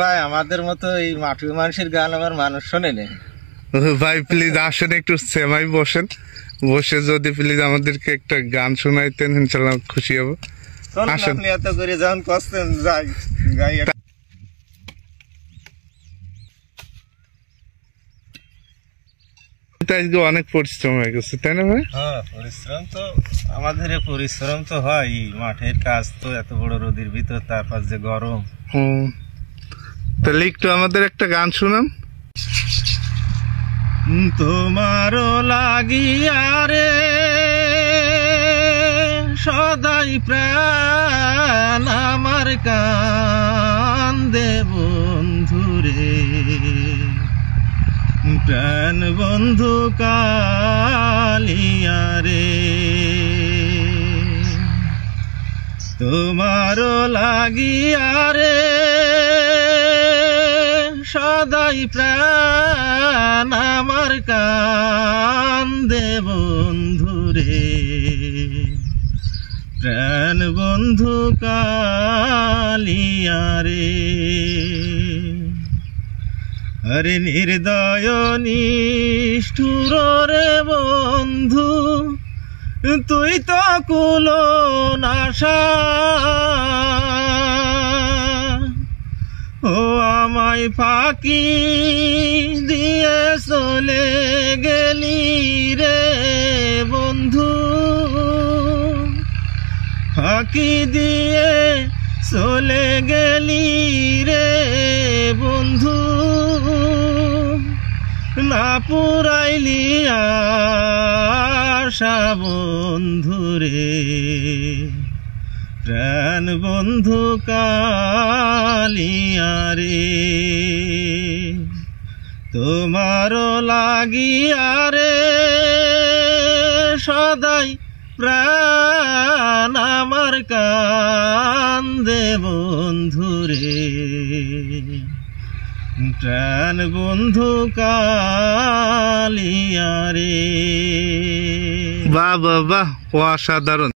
ভাই আমাদের মতো এই মাটি মানুষের গান আমার মানুষ শোনে নেই। ভাই প্লিজ আসেন, একটু সেমাই বসেন, বসে যদি প্লিজ আমাদেরকে একটা গান শোনাইতেন ইনশাল্লাহ খুশি হব। আসেন। আপনি এত করে যখন করছেন যাই গাই। আজকে অনেক পরিশ্রম হয়ে গেছে, তাই না ভাই? হ্যাঁ, পরিশ্রম তো আমাদের পরিশ্রম তো হয়, মাঠের কাজ তো এত বড় রোদের ভিতর, তারপর যে গরম। তাহলে একটু আমাদের একটা গান শোনান। তোমারও লাগিয়া রে সদাই প্রাণ আমার কান্দে বন্ধুরে, প্রাণ বন্ধু কালিয়া রে। তোমারও লাগিয়া রে সদাই প্রাণ আমার কান্দে বন্ধুরে, প্রাণ বন্ধু কালিয়া রে। আরে নির্দয় নিষ্ঠুর রে বন্ধু, তুই তো কুলো নাশা, ও আমায় ফাঁকি দিয়ে চলে গেলি রে বন্ধু, ফাঁকি দিয়ে চলে গেলি রে বন্ধু, না পুরাইলি আশা বন্ধুরে, প্রাণ বন্ধু কালিয়া রে। তোমারও লাগিয়া রে সদাই প্রাণ আমার কান্দে বন্ধুরে, প্রাণ বন্ধু কালিয়া রে। বাহ বাহ বাহ, অসাধারণ।